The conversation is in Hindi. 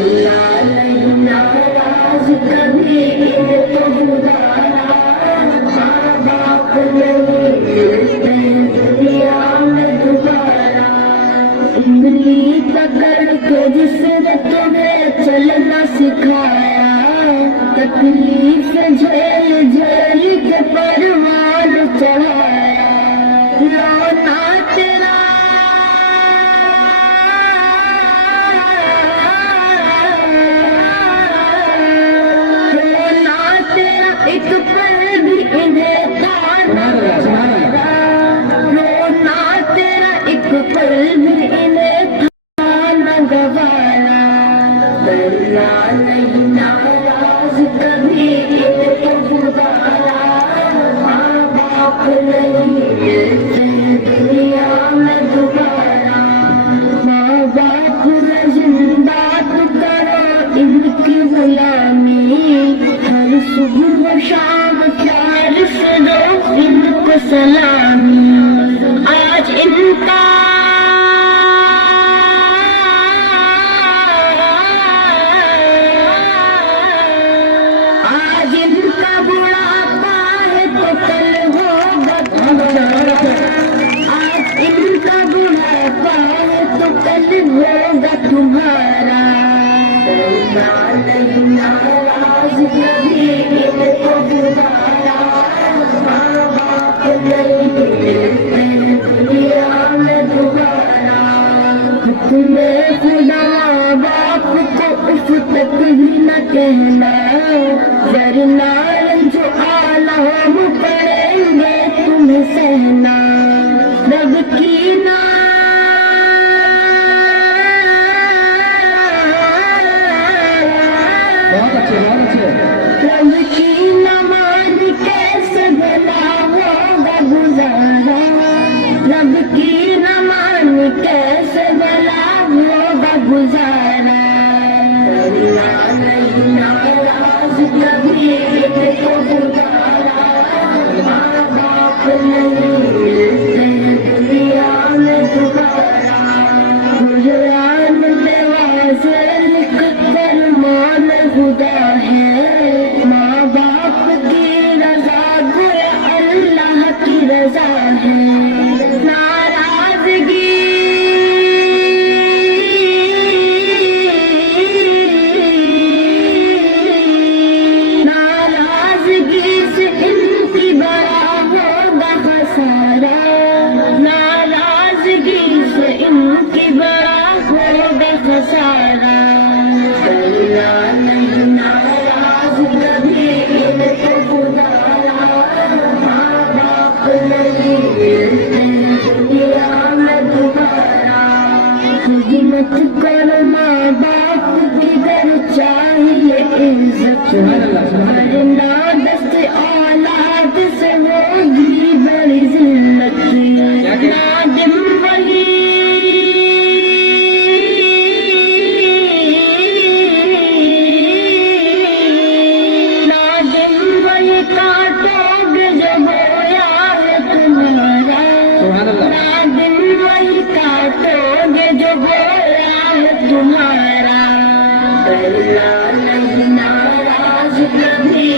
नहीं नाराज कभी इनको बुलाना, माँ बाप नहीं मिलते दुनिया में दोबारा। उंगली पकड़ के जिसने तुम्हें चलना सिखाया, तकलीफ झेल झेल के परवान चढ़ाया। रोना तेरा एक पल भी इन्हें रोना तेरा एक पल भी इन्हें न गवारा। डरना नहीं नाराज कभी इनको बुलाना, माँ बाप नहीं मिलते दुनिया में दोबारा। माँ बाप बात करो इनकी गुलामी, हर सुबह शाम प्यार से दो इनको सलामी। आज इनका बुढ़ापा है तो कल होगा तुम्हारा। आज इनका बुढ़ापा है तो कल होगा तुम्हारा। नहीं नाराज कभी इनको बुलाना, माँ बाप नहीं मिलते दुनिया में दोबारा। तुम्हें खुदा बाप को उस तक भी न कहना, वरना जो आलाम पड़ेंगे तुम्हें सहना। रब की ना रब की नमाज कैसे भला होगा गुजारा, रब की नमाज कैसे भला होगा गुजारा। नहीं नाराज कभी इनको बुलाना, माँ बाप नहीं मिलते दुनिया में दोबारा। गुजरान दरवाजे लिख कर मान खुदा है, माँ बाप की रजा गुया अल्लाह की रजा है। नाराजगी से इनकी बड़ा होगा खसारा, नाराजगी से इनकी बड़ा होगा खसारा। नहीं नाराज कभी इनको बुलाना, माँ बाप नहीं मिलते दुनिया में दोबारा। खिदमत करो माँ बाप की दर चाहिए इज्जत, वरना दस्त औलाद से होगी बड़ी जिल्लत। नादिम वही काटोगे जो बोया है तुम्हारा, नादिम वही काटोगे जो बोया है तुम्हारा। नहीं नाराज कभी